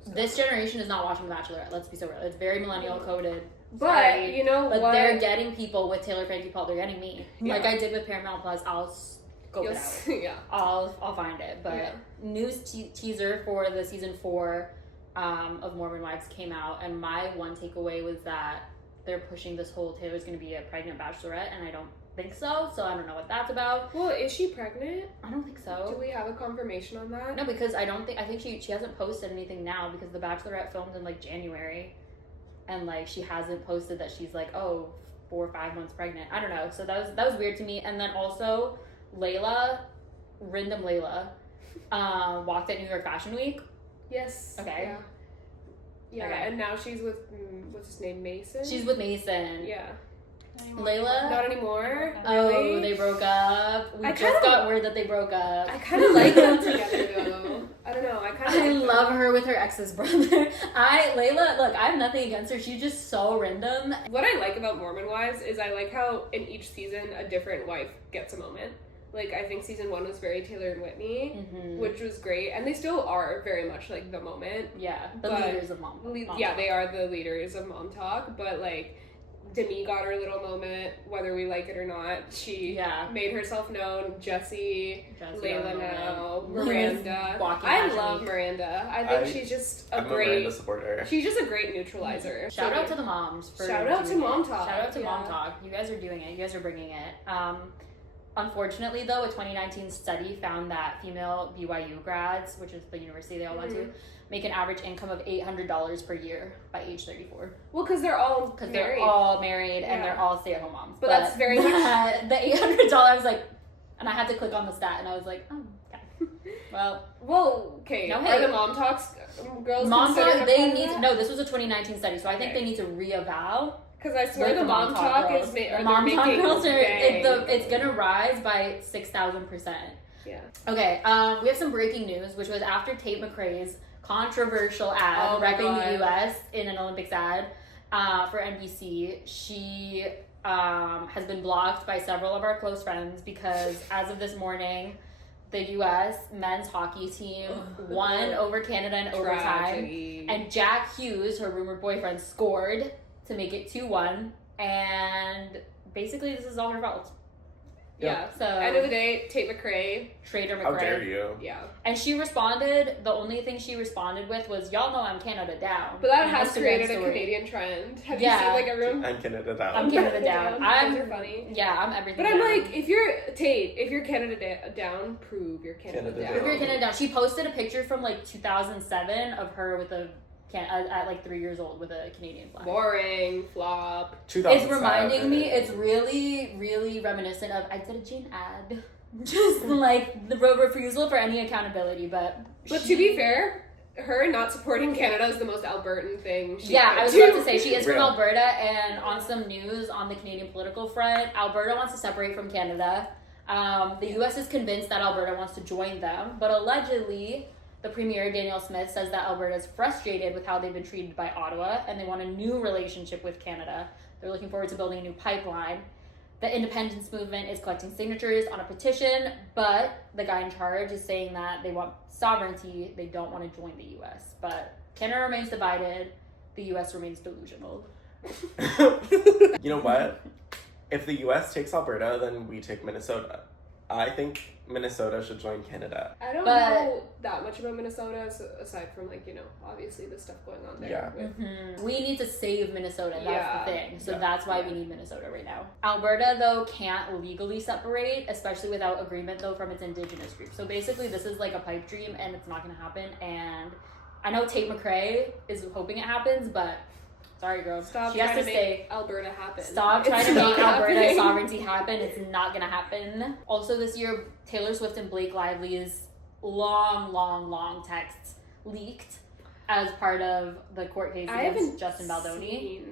this generation is not watching The Bachelorette. Let's be so real. It's very millennial coded. But Sorry. you know But what? they're getting people with Taylor Frankie Paul. They're getting me. Yeah. Like I did with Paramount Plus. I'll scope it out. Yeah. I'll find it. But Yeah. news teaser for the season 4 of Mormon Wives came out, and my one takeaway was that they're pushing this whole Taylor's going to be a pregnant bachelorette, and I don't think so. So I don't know what that's about. Well, is she pregnant? I don't think Do so. we have a confirmation on that? No, because I think she hasn't posted anything now because the Bachelorette filmed in like January, and like she hasn't posted that she's like 4 or 5 months pregnant. I don't know. So that was weird to me. And then also Random Layla, walked at New York Fashion Week. Yes. Okay. Yeah, Okay. and now she's with, what's his name, Mason? She's with Mason. Yeah. Layla? Not anymore. Oh, Really? they broke up. We I just kinda- got word that they broke up. I kind of like them together, though. I don't know. I kind of I love her with her ex's brother. Layla, look, I have nothing against her. She's just so random. What I like about Mormon Wives is I like how in each season a different wife gets a moment. Like, I think season 1 was very Taylor and Whitney, which was great. And they still are very much, like, the moment. Yeah, the But leaders of Mom Yeah, Talk. they are the leaders of Mom Talk. But, like, Demi got her little moment, whether we like it or not. She made herself known. Jessie Layla now, Miranda. I love Miranda. I think she's just I'm a Miranda supporter. She's just a great neutralizer. Shout out to the moms. Shout out to Mom Talk. Shout out to Mom Talk. You guys are doing it. You guys are bringing it. Unfortunately, though, a 2019 study found that female BYU grads, which is the university they all went to, make an average income of $800 per year by age 34. Well, because they're all married. They're all married and they're all stay-at-home moms. But that's very much... The $800, I was like... And I had to click on the stat and I was like, oh, okay. Well, okay. No, Are hey. the Mom Talks girls Mom considered Talk, a they part of need... that? No, this was a 2019 study, so I think they need to re-eval. Because I swear Like the Mom Talk girls. is The Mom Talk girls are... It's gonna rise by 6,000%. Yeah. Okay, we have some breaking news, which was after Tate McRae's controversial ad repping the U.S. in an Olympics ad for NBC. She has been blocked by several of our close friends because as of this morning, the U.S. men's hockey team won over Canada in overtime. And Jack Hughes, her rumored boyfriend, scored to make it 2-1. And basically, this is all her fault. Yeah. So end of the day, Tate McRae. Traitor McCrae. How dare you? Yeah. And she responded, the only thing she responded with was, y'all know I'm Canada down. But that An has Instagram created a story. Canadian trend. Have Yeah. you seen, like, everyone? I'm Canada down. I'm Canada down. Those are funny. Yeah, I'm everything But I'm down. like, if you're Tate, if you're Canada down, prove you're Canada down. If you're Canada down. She posted a picture from like 2007 of her with a at like 3 years old with a Canadian flag. Boring, flop. It's reminding me, it's really, really reminiscent of, I did a Jane ad. Just like the refusal for any accountability, but to be fair, her not supporting Canada is the most Albertan thing she I could was do. about to say, she is from Real. Alberta, and on some news on the Canadian political front, Alberta wants to separate from Canada. The U.S. is convinced that Alberta wants to join them, but allegedly, the Premier, Danielle Smith, says that Alberta is frustrated with how they've been treated by Ottawa, and they want a new relationship with Canada. They're looking forward to building a new pipeline. The independence movement is collecting signatures on a petition, but the guy in charge is saying that they want sovereignty, they don't want to join the U.S. But Canada remains divided, the U.S. remains delusional. You know what? If the U.S. takes Alberta, then we take Minnesota. I think Minnesota should join Canada. I don't know that much about Minnesota, aside from, like, you know, obviously the stuff going on there. Yeah. With We need to save Minnesota, that's the thing. So Yeah. that's why we need Minnesota right now. Alberta, though, can't legally separate, especially without agreement, though, from its indigenous group. So basically, this is like a pipe dream, and it's not going to happen. And I know Tate McRae is hoping it happens, but sorry, girl. Stop she has trying to to stay. make Alberta happen. Stop trying It's to not make Alberta happening. sovereignty happen. It's not gonna happen. Also this year, Taylor Swift and Blake Lively's long texts leaked as part of the court case against Justin Baldoni.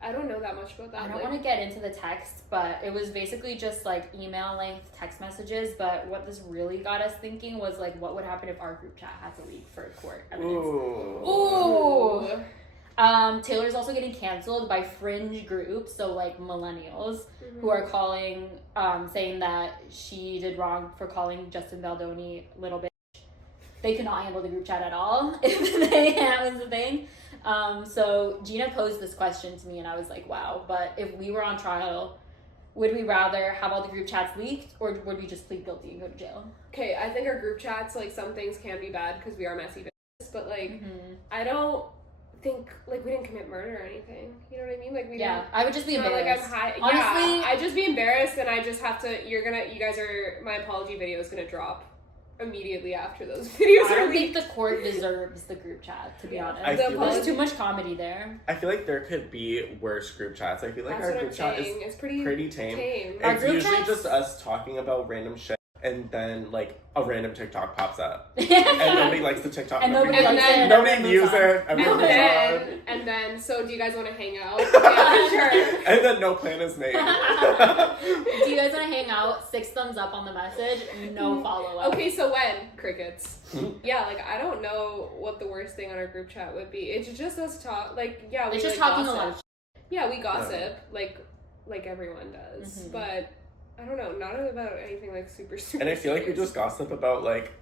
I don't know that much about that. I don't want to get into the text, but it was basically just like email length text messages. But what this really got us thinking was like, what would happen if our group chat had to leak for court evidence? Ooh. Taylor's also getting canceled by fringe groups, so like millennials, who are calling, saying that she did wrong for calling Justin Baldoni little bitch. They cannot handle the group chat at all if that was the thing. So Gina posed this question to me, and I was like, wow, but if we were on trial, would we rather have all the group chats leaked, or would we just plead guilty and go to jail? Okay, I think our group chats, like, some things can be bad because we are messy bitches, but, like, I don't think, like, we didn't commit murder or anything. You know what I mean? Like, we didn't. I would just be It's not embarrassed. like I'm high. Honestly, I'd just be embarrassed, and I just have to. My apology video is gonna drop immediately after those videos I are don't leaked. think the court deserves the group chat, to be honest. I feel There's like- too much comedy there. I feel like there could be worse group chats. I feel like That's our what group I'm chat saying. is It's pretty pretty tame. tame. Our It's group usually chats- just us talking about random shit. and then like a random TikTok pops up, and and nobody likes the TikTok. nobody And likes then- it. Nobody Everyone uses moves on. it. Everyone moves on. And then, so do you guys want to hang out? Yeah, sure. And then no plan is made. Do you guys want to hang out? 6 thumbs up on the message. No follow up. Okay, so when? Crickets. Yeah, like, I don't know what the worst thing on our group chat would be. It's just us talk, like, yeah, we It's just like, talking gossip. a lot of Yeah, we gossip, like everyone does. Mhm. But, I don't know, not about anything, like, super And I feel like we serious. just gossip about like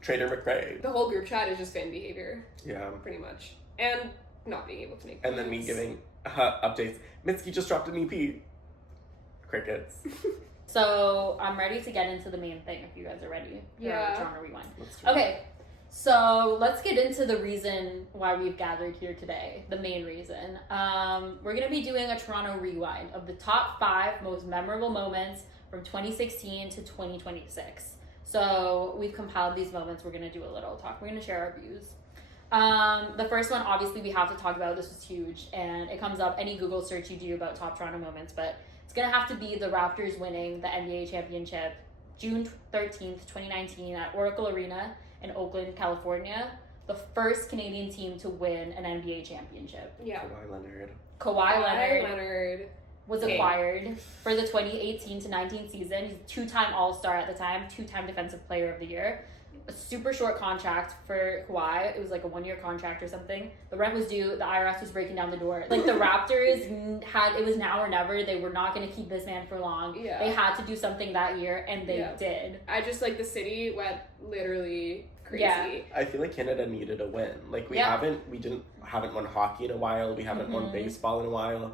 Traitor McCrae. The whole group chat is just fan behavior, Yeah. pretty much. And not being able to make And then me comments. giving updates. Mitski just dropped an EP. Crickets. So I'm ready to get into the main thing if you guys are ready. Yeah. Toronto Rewind. Let's do it. Okay, so let's get into the reason why we've gathered here today. The main reason. We're gonna be doing a Toronto Rewind of the top 5 most memorable moments from 2016 to 2026. So we've compiled these moments. We're gonna do a little talk. We're gonna share our views. The first one, obviously, we have to talk about. This was huge, and it comes up any Google search you do about top Toronto moments, but it's gonna have to be the Raptors winning the NBA championship June 13th, 2019 at Oracle Arena in Oakland, California. The first Canadian team to win an NBA championship. Yeah. Kawhi Leonard. Kawhi Leonard Leonard. was Okay. acquired for the 2018 to 19 season. He's a 2-time All-Star at the time, 2-time Defensive Player of the Year. A super short contract for Kawhi. It was like a 1-year contract or something. The rent was due. The IRS was breaking down the door. Like, the Raptors had, it was now or never. They were not going to keep this man for long. Yeah. They had to do something that year, and they Yeah. did. I just, like, the city went literally crazy. Yeah. I feel like Canada needed a win. Like we Yeah. haven't won hockey in a while. We haven't won Mhm. baseball in a while.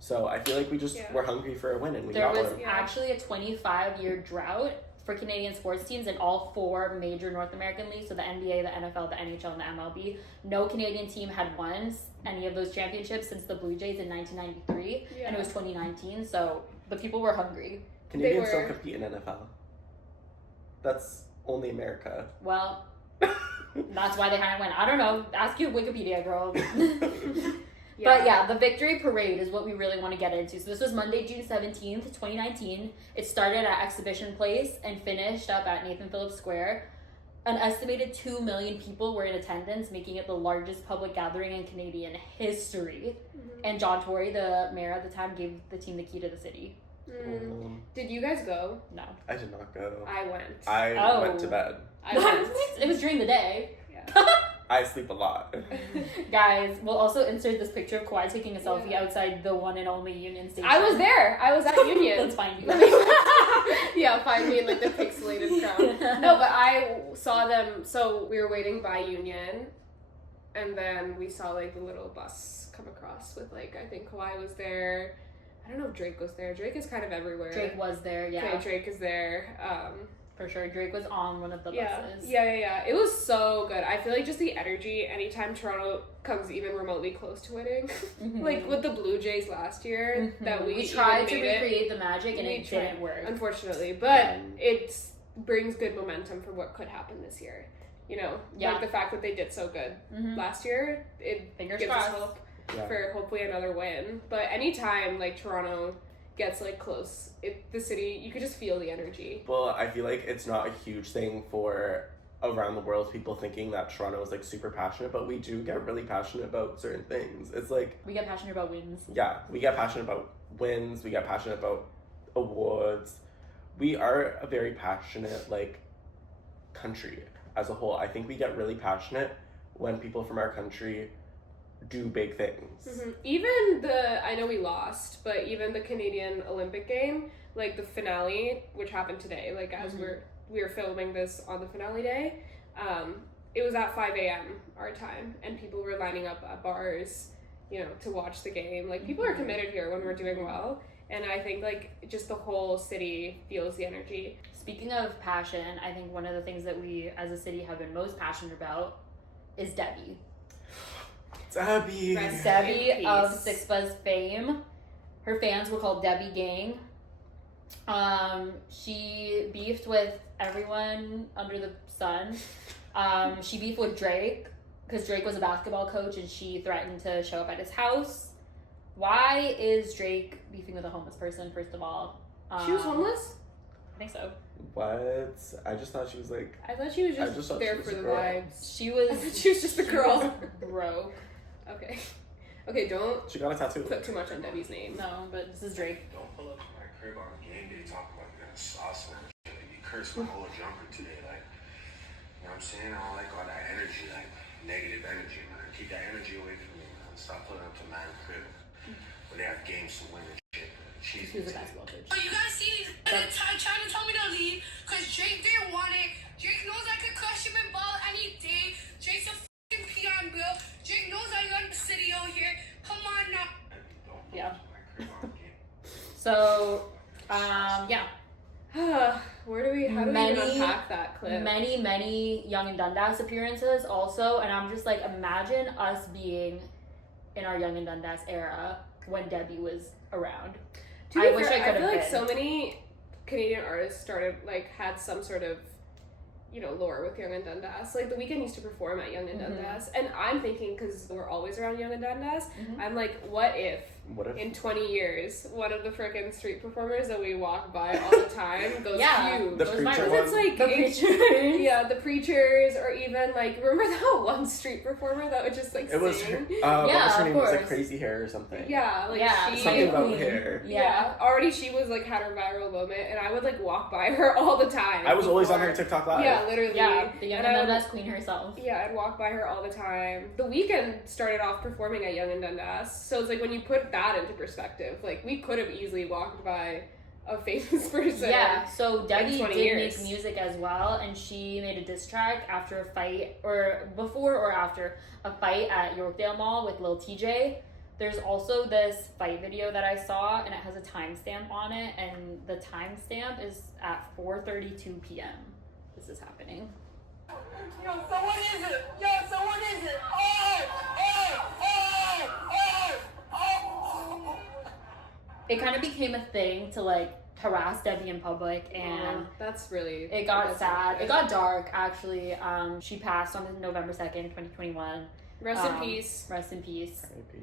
So I feel like we just Yeah. were hungry for a win and we There got was one. Yeah. actually a 25-year drought for Canadian sports teams in all 4 major North American leagues, so the NBA, the NFL, the NHL, and the MLB. No Canadian team had won any of those championships since the Blue Jays in 1993, Yeah. and it was 2019, so the people were hungry. Canadians were- don't compete in NFL. That's only America. Well, that's why they hadn't won. I don't know. Ask your Wikipedia, girl. But yeah, the victory parade is what we really want to get into. So this was Monday, June 17th, 2019. It started at Exhibition Place and finished up at Nathan Phillips Square. An estimated 2 million people were in attendance, making it the largest public gathering in Canadian history. Mhm. And John Tory, the mayor at the time, gave the team the key to the city. Did you guys go? No. I did not go. I went. I Oh. went to bed. I went. It was during the day. Yeah. I sleep a lot. Guys, we'll also insert this picture of Kawhi taking a selfie Yeah. outside the one and only Union Station. I was there. I was at Union. Let's find you. Yeah, find me in like the pixelated crowd. No, but I saw them. So we were waiting by Union, and then we saw like the little bus come across with like, I think Kawhi was there. I don't know if Drake was there. Drake is kind of everywhere. Drake was there, yeah. Okay, Drake is there. For sure. Drake was on one of the Yeah. buses. Yeah. It was so good. I feel like just the energy anytime Toronto comes even remotely close to winning. Mhm. Like with the Blue Jays last year, Mhm. that we tried to even made it. recreate the magic and We it tried. didn't work. Unfortunately, but it brings good momentum for what could happen this year. You know, Yeah. like the fact that they did so good Mhm. last year, it Fingers gives us crossed. hope Yeah. for hopefully another win. But anytime like Toronto gets like close, the city, you could just feel the energy. Well, I feel like it's not a huge thing for around the world people thinking that Toronto is like super passionate, but we do get really passionate about certain things. It's like, We get passionate about wins. yeah, we get passionate about wins, we get passionate about awards. We are a very passionate like country as a whole. I think we get really passionate when people from our country do big things. Mhm. Even I know we lost, but even the Canadian Olympic game, like the finale, which happened today, like as Mhm. we were filming this on the finale day, it was at 5 a.m. our time, and people were lining up at bars, you know, to watch the game. Like people are committed here when we're doing well, and I think like just the whole city feels the energy. Speaking of passion, I think one of the things that we as a city have been most passionate about is Debbie. Debbie! Rest Debbie in of peace. Six Buzz fame. Her fans were called Debbie Gang. She beefed with everyone under the sun. She beefed with Drake because Drake was a basketball coach and she threatened to show up at his house. Why is Drake beefing with a homeless person, first of all? She was homeless? think so. What? I just thought she was like. I thought she was I just just thought there she was for a the girl. vibes. She was. I thought she was just a girl. Broke. Okay. Okay, don't She got a tattoo. put too much on Debbie's name. No, but this is Drake. Don't pull up to my crib on game day talking about you got sauce on and shit. Like, you cursed my whole jumper today. Like, you know what I'm saying? I don't like all that energy, like negative energy, man. Keep that energy away from me, man. Stop pulling up to my crib when they have games to win and shit. She was a basketball coach. Oh, you guys see these trying to tell me to leave because Drake didn't want it. Drake knows I could crush him in ball any day. Drake's a f***ing peon, Bill. Drake knows I run the city out here. Come on now. Yeah. So, yeah. Where do we, how do we even unpack that clip? Many Young and Dundas appearances also, and I'm just like, imagine us being in our Young and Dundas era when Debbie was around. To be I wish fair, I could I feel have like been. so many Canadian artists started, like, had some sort of, you know, lore with Young and Dundas. Like, The Weeknd used to perform at Young and Dundas, and I'm thinking, because we're always around Young and Dundas, I'm like, what if in 20 years, one of the frickin' street performers that we walk by all the time goes huge? The Those might- preacher Because it's one? like, The Preachers. yeah, the Preachers, or even, like, remember that one street performer that would just, like, It was sing? her, what Yeah, was her of name? It was like course. Crazy Hair or something. Yeah, like, Yeah, she... Something about Queen. hair. Yeah, already she was, like, had her viral moment, and I would, like, walk by her all the time. I was always on her before- TikTok live. Yeah, literally. Yeah, the Young And and I would- Dundas queen herself. Yeah, I'd walk by her all the time. The Weeknd started off performing at Young and Dundas, so it's like when you put that into perspective, like we could have easily walked by a famous person. Yeah, so Debbie 20 did years. make music as well, and she made a diss track after a fight, or before or after a fight at Yorkdale Mall with Lil TJ. There's also this fight video that I saw, and it has a timestamp on it, and the timestamp is at 4:32 p.m. This is happening. Yo, so what is it? Yo, so what is it? Oh! It kind of became a thing to like harass Debbie in public, and That's really... it got that's sad. not It good. got dark, actually. She passed on November 2nd, 2021. Rest in peace. Rest in peace. R.I.P.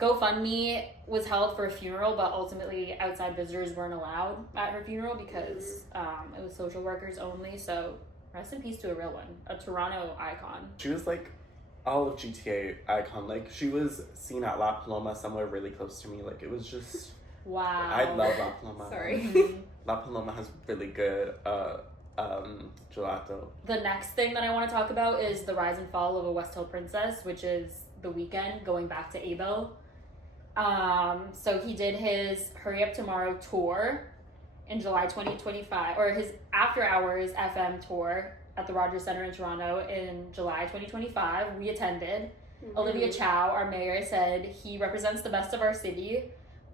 GoFundMe was held for a funeral, but ultimately outside visitors weren't allowed at her funeral because it was social workers only. So rest in peace to a real one, a Toronto icon. She was like all of GTA icon. Like she was seen at La Paloma somewhere really close to me. Like it was just. Wow. I love La Paloma. Sorry. Mhm. La Paloma has really good gelato. The next thing that I want to talk about is the rise and fall of a West Hill princess, which is The Weeknd going back to Abel. So he did his Hurry Up Tomorrow tour in July 2025, or his After Hours FM tour at the Rogers Centre in Toronto in July 2025. We attended. Olivia Chow, our mayor, said he represents the best of our city,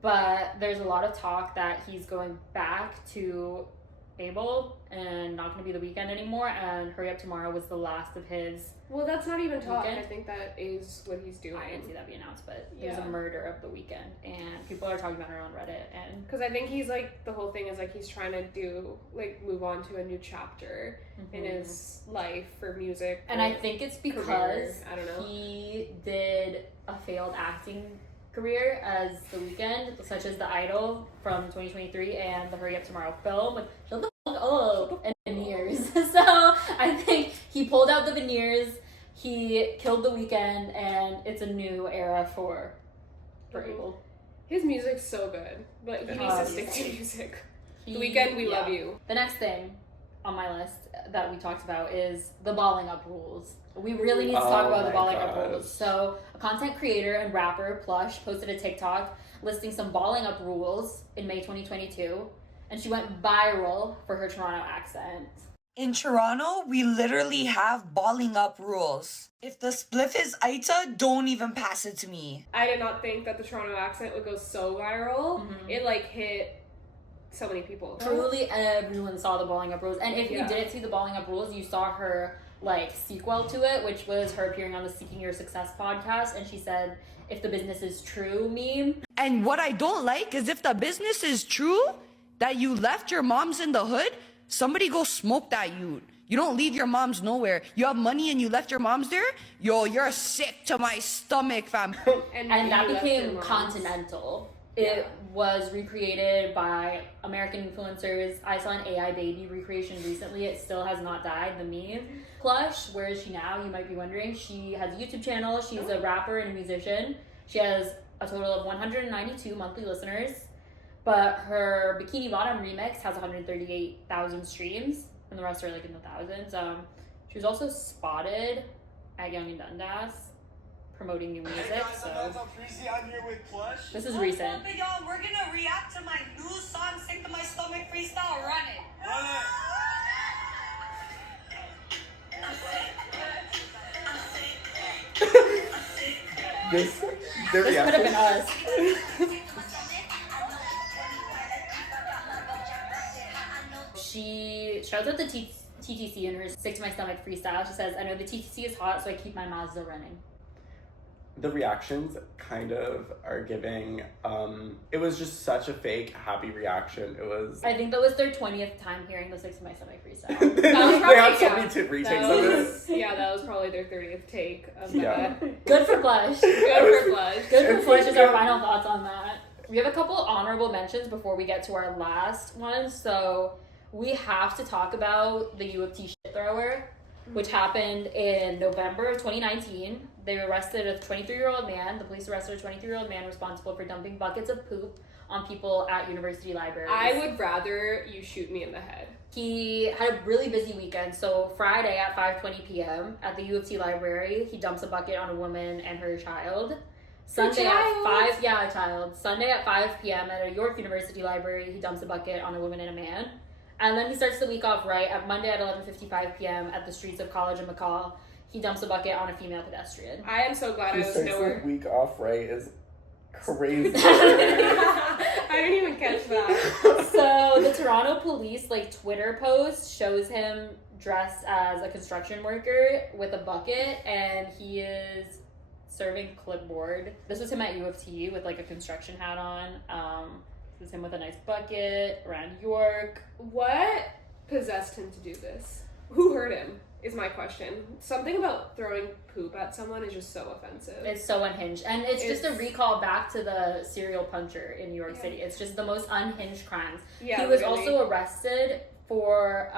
but there's a lot of talk that he's going back to Abel and not going to be The Weeknd anymore, and Hurry Up Tomorrow was the last of his. Well, that's not even talk. Weeknd? I think that is what he's doing. I didn't see that be announced, but there's Yeah. a murder of The Weeknd, and people are talking about it on Reddit, and Because I think he's like, the whole thing is like he's trying to do, like, move on to a new chapter in his life for music. And I think it's because career, I don't know. he did a failed acting career as The Weeknd, such as The Idol from 2023 and the Hurry Up Tomorrow film with Shut the Fuck Up and veneers. So I think he pulled out the veneers, he killed The Weeknd, and it's a new era for Abel. His music's so good, but he needs to stick to music. The Weeknd, we love you. The next thing on my list that we talked about is the balling up rules. We really need to talk Oh about the my balling up gosh. rules. So, a content creator and rapper, Plush, posted a TikTok listing some balling up rules in May 2022, and she went viral for her Toronto accent. In Toronto, we literally have balling up rules. If the spliff is Aita, don't even pass it to me. I did not think that the Toronto accent would go so viral. It, like, hit so many people. Truly, everyone saw the balling up rules, and if Yeah. you didn't see the balling up rules, you saw her like sequel to it, which was her appearing on the Seeking Your Success podcast, and she said, "If the business is true" meme. And what I don't like is if the business is true, that you left your moms in the hood, somebody go smoke that youth. You don't leave your moms nowhere. You have money and you left your moms there? Yo, you're sick to my stomach, fam. And that you left your became moms. continental. It was recreated by American influencers. I saw an AI baby recreation recently. It still has not died, the meme. Plush, where is she now? You might be wondering. She has a YouTube channel. She's a rapper and a musician. She has a total of 192 monthly listeners. But her Bikini Bottom remix has 138,000 streams, and the rest are like in the thousands. She was also spotted at Young and Dundas promoting new music. Hey guys, so I'm here with Plush. this is recent. What's up, y'all? We're gonna react to my new song, Sink to My Stomach freestyle. Run it. Run it. This, the This could have reaction. been us. She shouts out the TTC in her Stick to My Stomach freestyle. She says, I know the TTC is hot, so I keep my Mazda running. The reactions kind of are giving, it was just such a fake, happy reaction. It was... I think that was their 20th time hearing the Stick to My Stomach freestyle. they was had so probably- many retakes That of it. was, that was probably their 30th take of Yeah. that. Good for Blush. Good for Blush. Good for It's Blush like is our good. final thoughts on that. We have a couple honorable mentions before we get to our last one. So we have to talk about the U of T shit thrower, which happened in November of 2019. They arrested a 23-year-old man. The police arrested a 23-year-old man responsible for dumping buckets of poop on people at university libraries. I would rather you shoot me in the head. He had a really busy weekend. So Friday at 5:20 p.m. at the U of T library, he dumps a bucket on a woman and her child. Sunday at 5 Sunday at 5 p.m. at a York University library, he dumps a bucket on a woman and a man. And then he starts the week off right at Monday at 11:55 p.m. at the streets of College and McCall. He dumps a bucket on a female pedestrian. I am so glad I He was starts nowhere. the week off right is crazy. I didn't even catch that. So the Toronto police Twitter post shows him dressed as a construction worker with a bucket, and he is serving clipboard. This was him at U of T with a construction hat on. This was him with a nice bucket around York. What possessed him to do this? Who hurt him is my question. Something about throwing poop at someone is just so offensive. It's so unhinged, and it's just a It's- recall back to the serial puncher in New York City. It's just the most unhinged crimes. Yeah, He was literally. also arrested for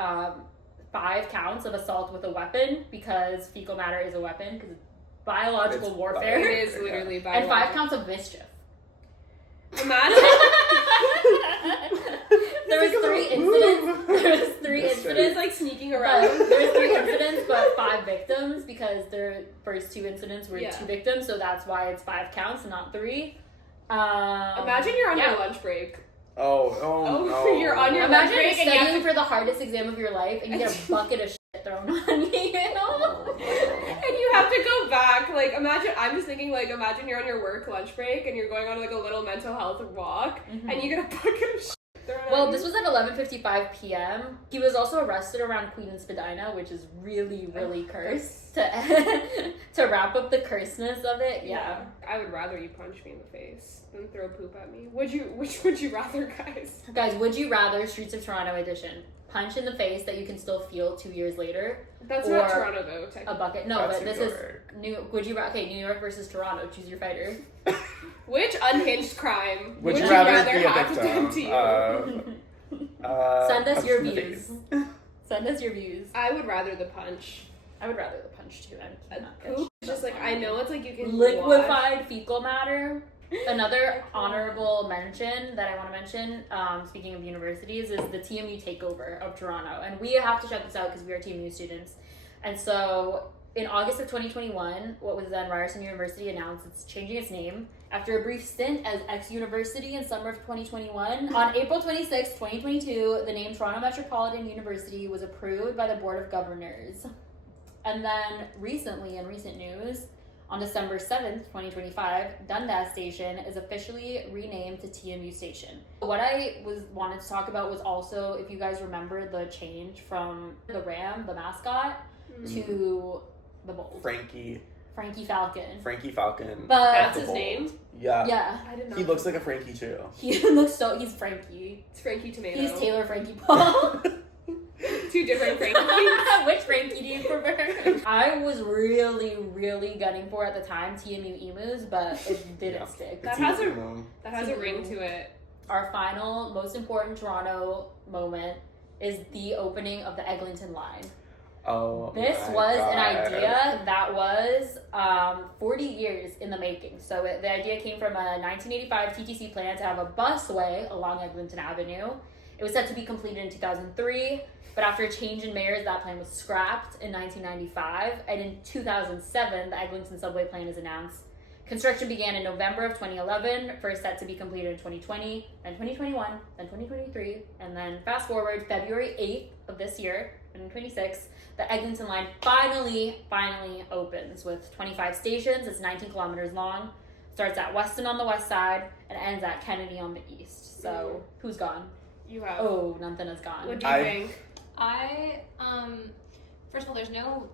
5 counts of assault with a weapon because fecal matter is a weapon because it's biological It's warfare. It is literally And biological. 5 counts of mischief. Imagine. There was 3 incidents. There was 3 It's incidents. like sneaking But around. there's 3 incidents, but 5 victims because their first 2 incidents were Yeah. 2 victims, so that's why it's 5 counts and not 3. Imagine you're on yeah. your lunch break. Oh, no. You're on your Imagine lunch break and you have studying for the hardest exam of your life and you get a bucket of shit thrown on you. And you have to go back. I'm just thinking, imagine you're on your work lunch break and you're going on a little mental health walk and you get a bucket of shit thrown on Well, you. this was at 11:55 p.m. He was also arrested around Queen and Spadina, which is really, really cursed. To wrap up the curseness of it, yeah. I would rather you punch me in the face than throw poop at me. Which would you rather, guys? Guys, would you rather Streets of Toronto edition? Punch in the face that you can still feel 2 years later? That's Or not Toronto though, A technically. bucket? No, That's but this New is York. New York versus Toronto. Choose your fighter. Which unhinged crime Would you rather be a have done to victim? you? Send us punch your in the views. face. Send us your views. I would rather the punch. I would rather the punch too. I cannot get Poop is just I know it's you can liquefied fecal matter. Another honorable mention that I want to mention, speaking of universities, is the TMU takeover of Toronto. And we have to check this out because we are TMU students. And so in August of 2021, what was then Ryerson University announced it's changing its name after a brief stint as X University in summer of 2021. On April 26, 2022, the name Toronto Metropolitan University was approved by the Board of Governors. And then recently, in recent news, on December 7th, 2025, Dundas Station is officially renamed to TMU Station. What I wanted to talk about was also, if you guys remember the change from the Ram, the mascot, to the Bolt. Frankie Falcon. Falcon. But That's the his Bold. name? Yeah. Yeah. I did not. He looks like a Frankie too. He looks he's Frankie. It's Frankie Tomato. He's Taylor Frankie Paul. Two different Frankies. Which Frankie do you prefer? I was really, really gunning for at the time TMU Emus, but it didn't stick. That has a ring to it. Our final, most important Toronto moment is the opening of the Eglinton line. Oh, this was an idea that was 40 years in the making. So the idea came from a 1985 TTC plan to have a busway along Eglinton Avenue. It was set to be completed in 2003, but after a change in mayors, that plan was scrapped in 1995. And in 2007, the Eglinton subway plan is announced. Construction began in November of 2011, first set to be completed in 2020, then 2021, then 2023, and then fast forward February 8th of this year, 2026, the Eglinton line finally opens with 25 stations. It's 19 kilometers long, starts at Weston on the west side, and ends at Kennedy on the east. So, who's gone? You have. Oh, nothing has gone. What do you think? First of all, there's no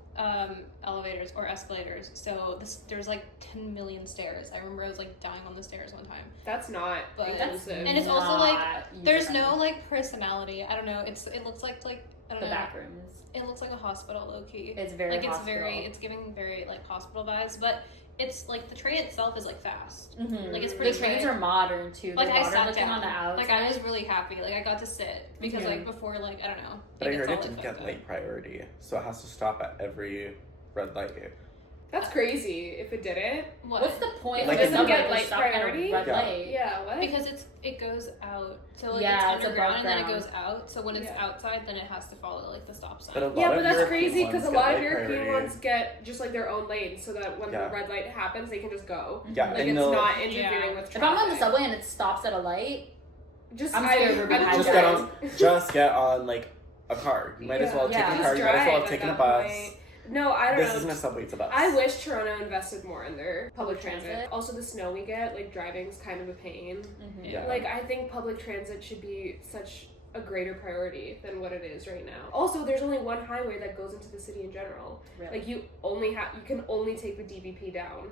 elevators or escalators, so there's like 10 million stairs. I remember I was like dying on the stairs one time. That's not inclusive. And it's also like there's no like personality. I don't know. It looks like I don't know. The back rooms. It looks like a hospital, low key. It's very like hospital. it's giving very like hospital vibes, but it's like the train itself is like fast. Mm-hmm. Like it's pretty. The trains are modern too. Like They're I sat down on the outs. Like I was really happy. Like I got to sit because like before like I don't know. But I heard it didn't get light priority, so it has to stop at every red light. That's crazy. If it didn't, what's the point? Like of it doesn't get light priority. Red light? Yeah. What? Because it goes out. So like Yeah, it's underground and then it ground. goes out. So when it's outside, then it has to follow like the stop sign. But Yeah, but that's crazy because a lot of European European ones get just like their own lane, so that when the red light happens, they can just go. Yeah, like and it's they'll- not interfering with traffic. If I'm on the subway and it stops at a light, I'm scared we're behind just get on like a car. You might as well take a car. You might as well have taken a bus. No, I don't know. This isn't a subway, it's a bus. I wish Toronto invested more in their public transit. Also, the snow we get, like driving's kind of a pain. Mm-hmm. Yeah. Like I think public transit should be such a greater priority than what it is right now. Also, there's only one highway that goes into the city in general. Really? Like you can only take the DVP down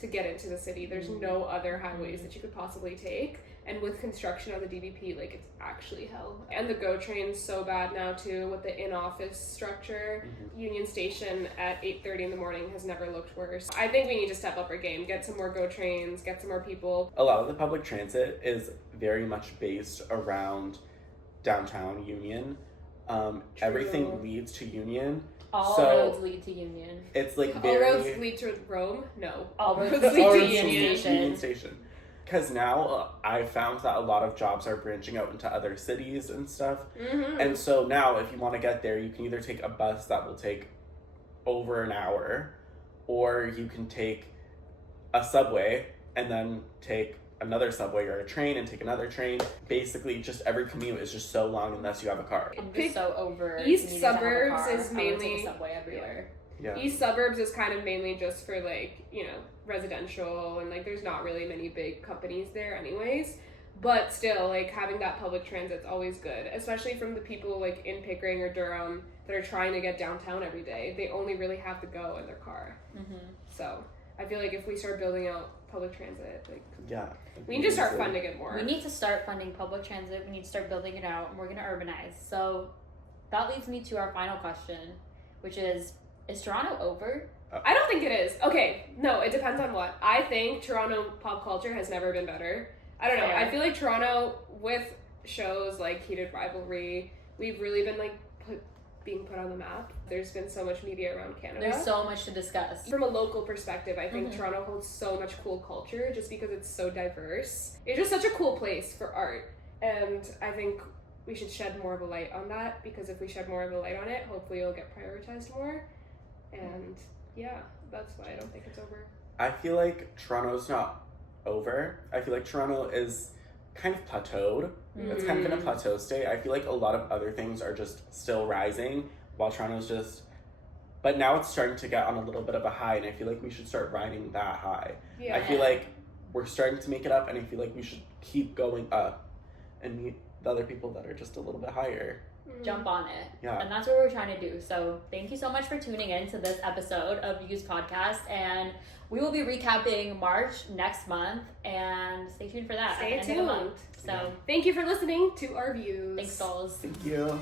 to get into the city. There's no other highways that you could possibly take. And with construction on the DVP, like it's actually hell. And the GO train's so bad now too with the in-office structure. Union Station at 8:30 in the morning has never looked worse. I think we need to step up our game, get some more GO trains, get some more people. A lot of the public transit is very much based around downtown Union. Everything leads to Union. All so roads lead to Union. It's like All very... roads lead to Rome? No. All roads lead to Union Station. Because now I found that a lot of jobs are branching out into other cities and stuff. Mm-hmm. And so now if you want to get there, you can either take a bus that will take over an hour, or you can take a subway and then take another subway or a train and take another train. Basically, just every commute is just so long unless you have a car. I'm just so over East needing to have a suburbs car. is I would mainly take a subway everywhere. Yeah. East suburbs is kind of mainly just for like, you know, residential, and like there's not really many big companies there anyways. But still, like having that public transit's always good, especially from the people like in Pickering or Durham that are trying to get downtown every day. They only really have to go in their car. So I feel like if we start building out public transit, like we need to start funding it more. We need to start funding public transit. We need to start building it out, and we're going to urbanize. So that leads me to our final question, which is Toronto over? I don't think it is. Okay, no, it depends on what. I think Toronto pop culture has never been better. I don't know. I feel like Toronto, with shows like Heated Rivalry, we've really been like being put on the map. There's been so much media around Canada. There's so much to discuss. From a local perspective, I think Toronto holds so much cool culture just because it's so diverse. It's just such a cool place for art. And I think we should shed more of a light on that, because if we shed more of a light on it, hopefully it'll get prioritized more. And yeah, that's why I don't think it's over. I feel like Toronto's not over. I feel like Toronto is kind of plateaued. It's kind of in a plateau state. I feel like a lot of other things are just still rising, while Toronto's just... But now it's starting to get on a little bit of a high, and I feel like we should start riding that high. Yeah. I feel like we're starting to make it up, and I feel like we should keep going up and meet the other people that are just a little bit higher. Jump on it. Yeah. And that's what we're trying to do. So thank you so much for tuning in to this episode of Views Podcast. And we will be recapping March next month. And stay tuned for that. Stay at the end of the tuned. month. So thank you for listening to our views. Thanks, dolls. Thank you.